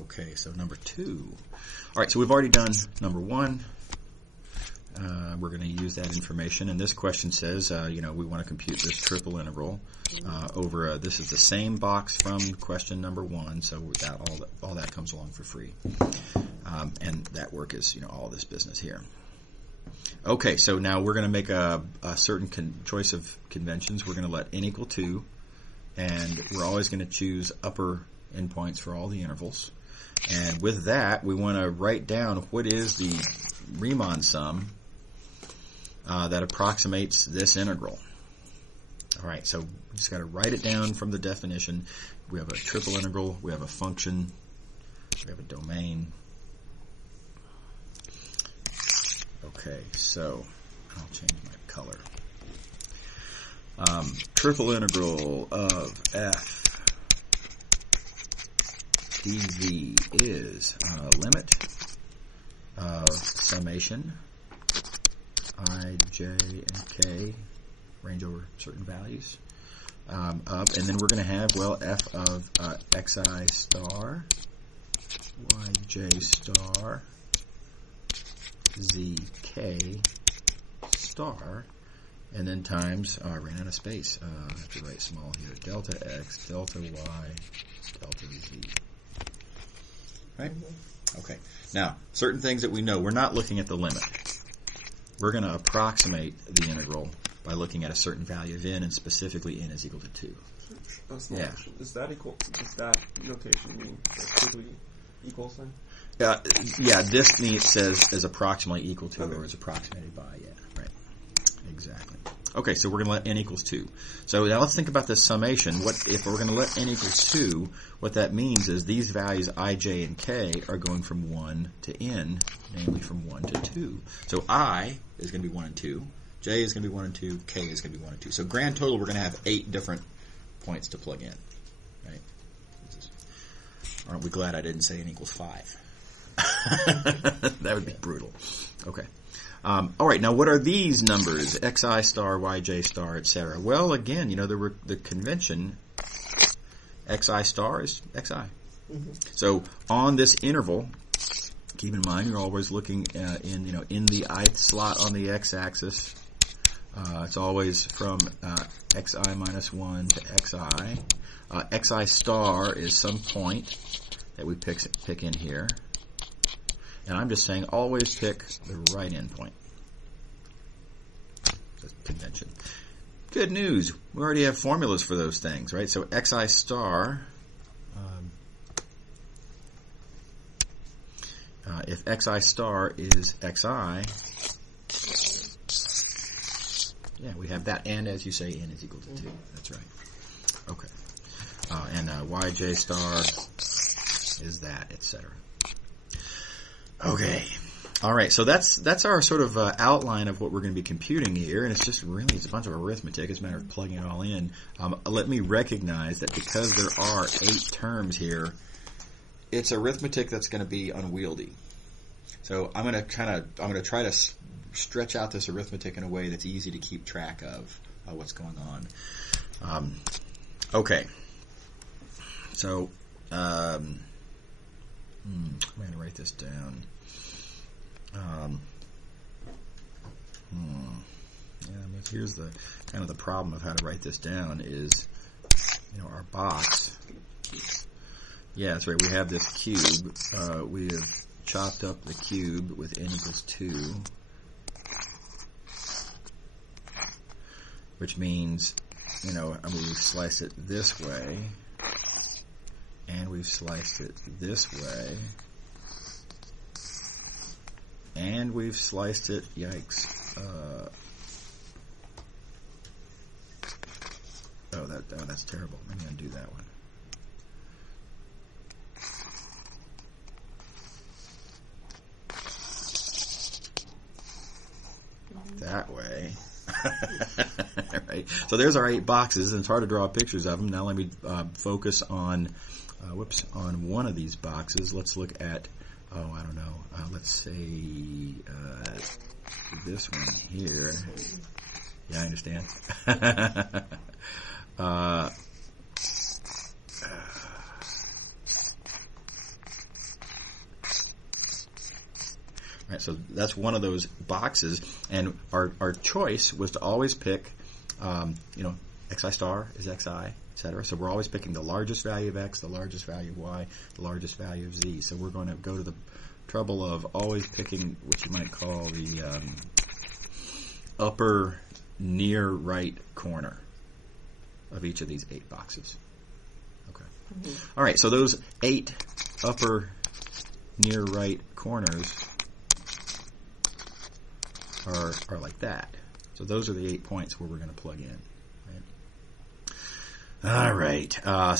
Okay, so number 2. All right, so we've already done number 1. We're going to use that information, and this question says, we want to compute this triple integral over. This is the same box from question number 1, so that all that comes along for free, and that work is all this business here. Okay, so now we're going to make a certain choice of conventions. We're going to let n equal 2, and we're always going to choose upper endpoints for all the intervals. And with that, we want to write down what is the Riemann sum that approximates this integral. All right, so we just got to write it down from the definition. We have a triple integral, we have a function, we have a domain. Okay, so I'll change my color. Triple integral of f dv is limit of summation I, j, and k, range over certain values, up, and then we're going to have, f of xi star, yj star, zk star, and then times, I ran out of space, I have to write small here, delta x, delta y, delta z. Right? Okay. Now, certain things that we know, we're not looking at the limit. We're going to approximate the integral by looking at a certain value of n, and specifically n is equal to 2. Yeah. Does that notation mean strictly equal sign? Yeah, this says is approximately equal to, or is approximated by, right. Exactly. Okay, so we're going to let n equals 2. So now let's think about this summation. What if we're going to let n equals 2, what that means is these values I, j, and k are going from 1 to n, namely from 1 to 2. So I is going to be 1 and 2, j is going to be 1 and 2, k is going to be 1 and 2. So grand total, we're going to have 8 different points to plug in. Right? Aren't we glad I didn't say n equals 5? That would be brutal. Okay. All right, now what are these numbers? Xi star, Yj star, etc. Well, again, the convention Xi star is Xi. Mm-hmm. So on this interval, keep in mind you're always looking in the ith slot on the x-axis. It's always from Xi minus 1 to Xi. Xi star is some point that we pick in here. And I'm just saying always pick the right endpoint. That's convention. Good news. We already have formulas for those things, right? So Xi star, if Xi star is Xi, we have that, and as you say, n is equal to 2. That's right. Okay. And Yj star is that, etc. Okay. All right. So that's our sort of outline of what we're going to be computing here, and it's a bunch of arithmetic. It's a matter of plugging it all in. Let me recognize that because there are 8 terms here, it's arithmetic that's going to be unwieldy. So I'm going to try to stretch out this arithmetic in a way that's easy to keep track of what's going on. Okay. So I'm going to write this down. Here's the kind of the problem of how to write this down is, our box. Yeah, that's right. We have this cube. We have chopped up the cube with n equals 2, which means, we've sliced it this way, and we've sliced it this way, and we've sliced it, yikes, that's terrible. I'm going to do that one. That way. Right. So there's our 8 boxes, and it's hard to draw pictures of them. Now let me focus on one of these boxes. Let's look at, I don't know, let's say this one here. Yeah, I understand. Right, so that's one of those boxes, and our choice was to always pick, xi star is xi, etc. So we're always picking the largest value of x, the largest value of y, the largest value of z. So we're going to go to the trouble of always picking what you might call the upper near right corner of each of these 8 boxes. Okay. Mm-hmm. All right, so those 8 upper near right corners are like that. So those are the 8 points where we're going to plug in. Right? All right. I'm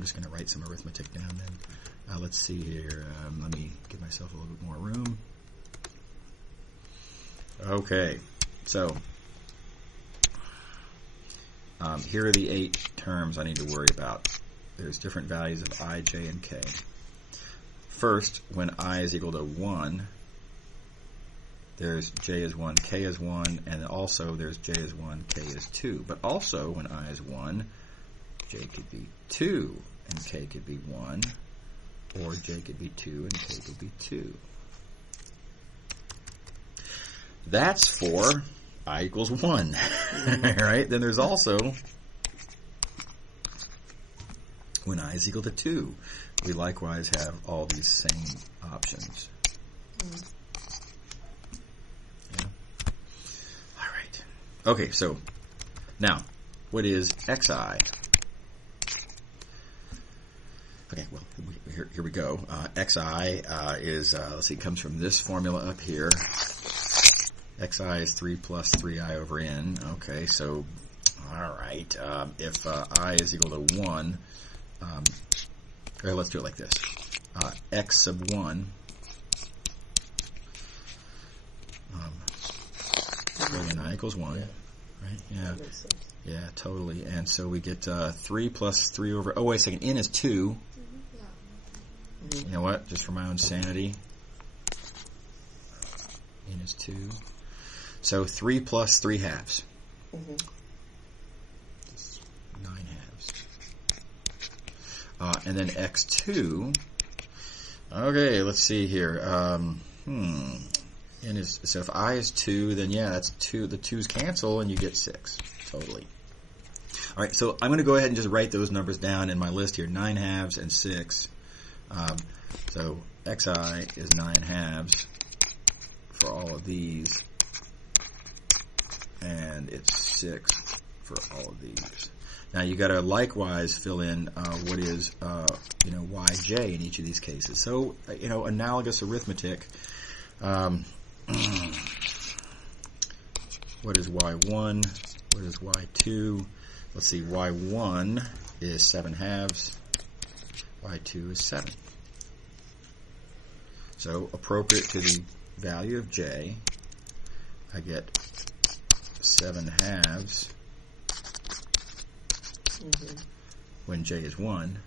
just going to write some arithmetic down then. Let's see here. Let me give myself a little bit more room. Okay. So here are the 8 terms I need to worry about. There's different values of I, j, and k. First, when I is equal to 1, there's j is 1, k is 1, and also there's j is 1, k is 2. But also, when I is 1, j could be 2, and k could be 1, or j could be 2, and k could be 2. That's for I equals 1, right? Then there's also when I is equal to 2. We likewise have all these same options. Yeah. All right. Okay, so now, what is xi? Okay, well, here we go. Xi is, let's see, comes from this formula up here. Xi is 3 plus 3i over n. Okay, so, all right. If I is equal to 1, okay, let's do it like this. X sub 1. And I equals 1. Right? Yeah. Yeah, totally. And so we get 3 plus 3 over... Oh, wait a second. N is 2. You know what? Just for my own sanity. N is 2. So 3 plus 3 halves. 9 halves. And then x2. Okay, let's see here. N is, so if I is 2, then yeah, that's 2. The 2's cancel, and you get 6. Totally. All right, so I'm going to go ahead and just write those numbers down in my list here. 9 halves and 6. So xi is 9 halves for all of these, and it's 6 for all of these. Now you got to likewise fill in what is yj in each of these cases. So analogous arithmetic. What is y1? What is y2? Let's see. Y1 is 7 halves. Y2 is 7. So appropriate to the value of j, I get 7 halves when j is 1,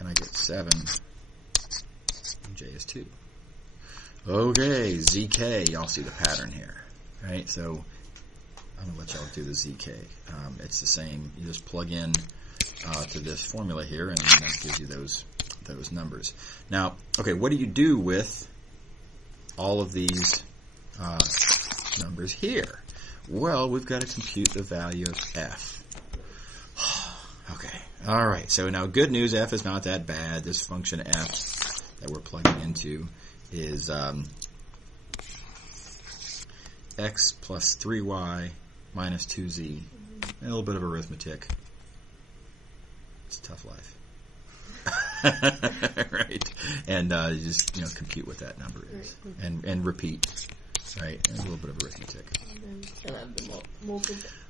and I get 7 when j is 2. Okay, zk, y'all see the pattern here, right? So I'm going to let y'all do the zk. It's the same. You just plug in to this formula here, and that gives you those numbers. Now, okay, what do you do with all of these numbers here? Well, we've got to compute the value of f. Okay, all right. So now, good news, f is not that bad. This function f that we're plugging into is x plus 3y minus 2z. A little bit of arithmetic. It's a tough life. Right, and you just compute what that number is, and repeat, right, and a little bit of arithmetic.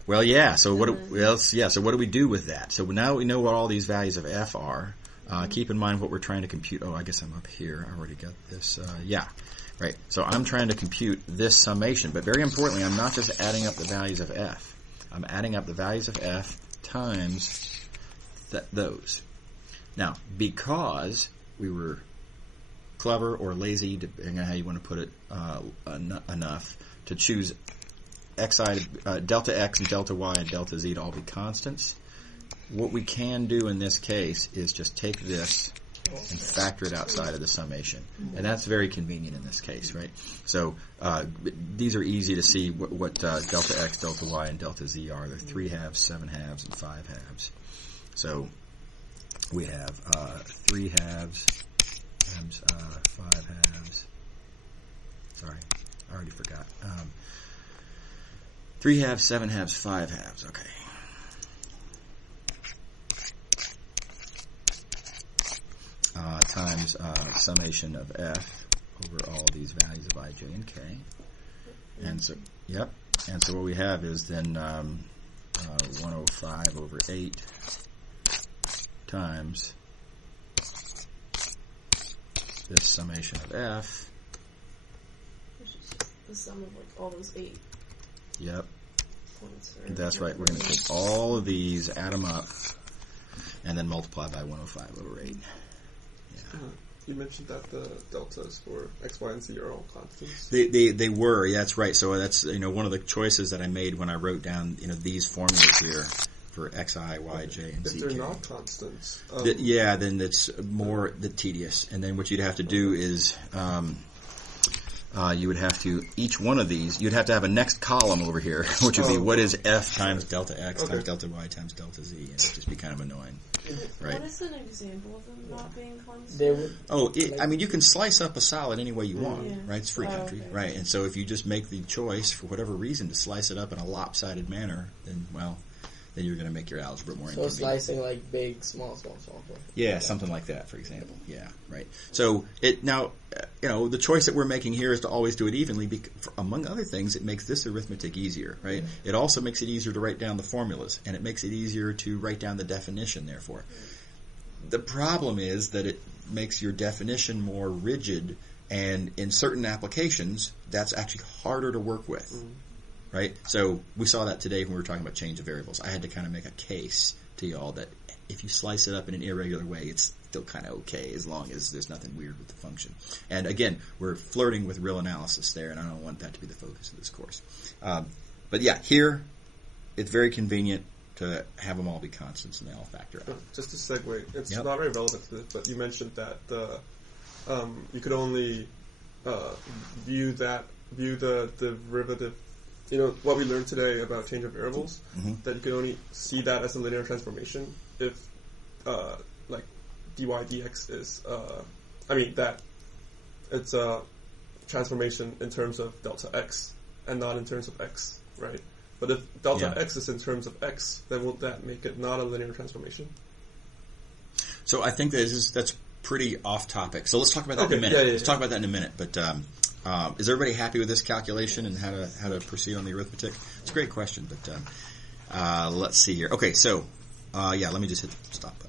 Well, yeah. So what? So what do we do with that? So now we know what all these values of f are. Keep in mind what we're trying to compute. Oh, I guess I'm up here. I already got this. Yeah, right. So I'm trying to compute this summation, but very importantly, I'm not just adding up the values of f. I'm adding up the values of f times those. Now, because we were clever or lazy, depending on how you want to put it, enough to choose delta x and delta y and delta z to all be constants, what we can do in this case is just take this and factor it outside of the summation. And that's very convenient in this case, right? So these are easy to see what delta x, delta y, and delta z are. They're 3 halves, 7 halves, and 5 halves. So we have 3 halves times 5 halves. Sorry, I already forgot. 3 halves, 7 halves, 5 halves. Okay. Times summation of f over all these values of I, j, and k. And so, yep. And so what we have is then 105 over 8 times this summation of f. Which is just the sum of like all those 8 Yep. points. That's right. We're going to take all of these, add them up, and then multiply by 105 over 8. You mentioned that the deltas for x, y, and z are all constants. They were, yeah, that's right. So that's one of the choices that I made when I wrote down these formulas here for x, I, y, j, and z. If they're not constants, then it's more tedious. And then what you'd have to do is you would have to, each one of these, you'd have to have a next column over here, which would be what is f times delta x times delta y times delta z. And it'd just be kind of annoying. Right. What is an example of them not being constant? You can slice up a solid any way you want, right? It's free country, okay. right? And so if you just make the choice, for whatever reason, to slice it up in a lopsided manner, then you're going to make your algebra more inconvenient. So slicing like big, small. Yeah, something like that, for example. Yeah, right. So the choice that we're making here is to always do it evenly. Among other things, it makes this arithmetic easier, right? Mm-hmm. It also makes it easier to write down the formulas, and it makes it easier to write down the definition, therefore. The problem is that it makes your definition more rigid, and in certain applications, that's actually harder to work with. Mm-hmm. Right? So we saw that today when we were talking about change of variables. I had to kind of make a case to y'all that if you slice it up in an irregular way, it's still kind of okay as long as there's nothing weird with the function. And again, we're flirting with real analysis there, and I don't want that to be the focus of this course. But yeah, here it's very convenient to have them all be constants and they all factor out. Just to segue, it's not very relevant to this, but you mentioned that you could only view the derivative. What we learned today about change of variables, that you can only see that as a linear transformation if, dy dx is, that it's a transformation in terms of delta x and not in terms of x, right? But if delta x is in terms of x, then won't that make it not a linear transformation? So I think that's pretty off topic. So let's talk about that in a minute. Let's talk about that in a minute. But is everybody happy with this calculation and how to proceed on the arithmetic? It's a great question, but let's see here. Okay, so let me just hit the stop button.